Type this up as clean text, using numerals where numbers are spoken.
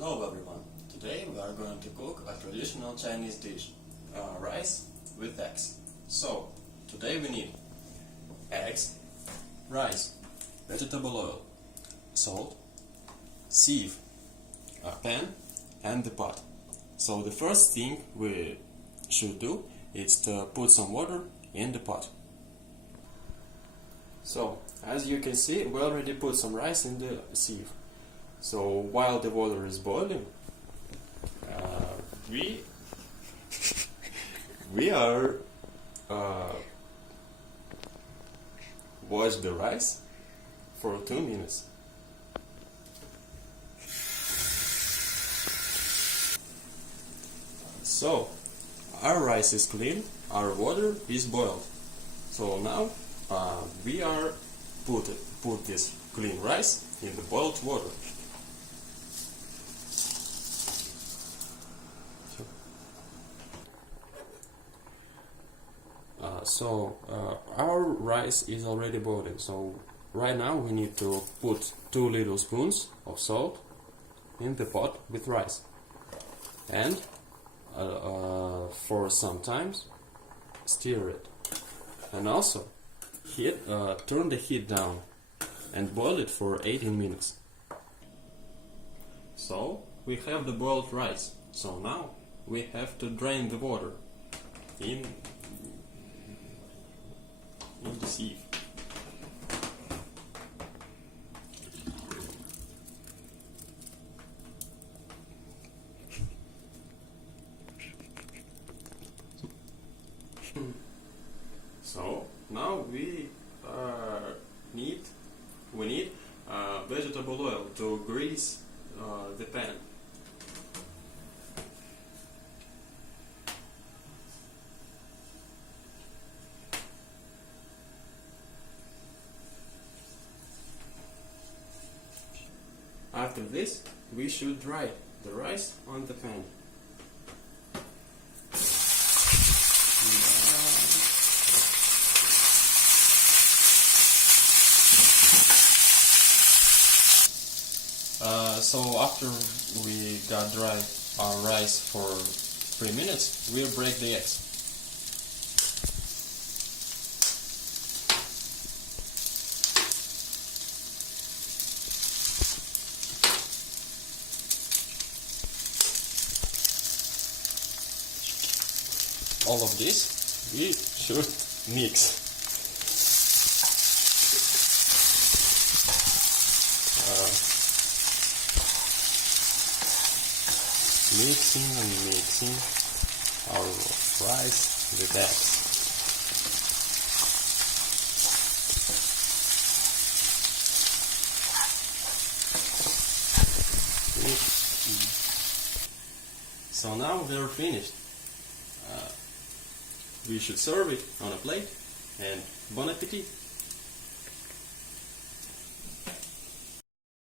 Hello everyone, today we are going to cook a traditional Chinese dish, rice with eggs. So, today we need eggs, rice, vegetable oil, salt, sieve, a pan and the pot. So the first thing we should do is to put some water in the pot. So, as you can see, we already put some rice in the sieve. So while the water is boiling, we are wash the rice for 2 minutes. So our rice is clean, our water is boiled. So now we are put this clean rice in the boiled water. Our rice is already boiling, so right now we need to put 2 little spoons of salt in the pot with rice and for some time stir it, and also turn the heat down and boil it for 18 minutes. So we have the boiled rice, so now we have to drain the water in the sieve. So now we need vegetable oil to grease the pan. After this, we should dry the rice on the pan. So after we got dry our rice for 3 minutes, we'll break the eggs. All of this we should mix. Mixing and mixing our rice with eggs. So now they're finished. We should serve it on a plate, and bon appetit!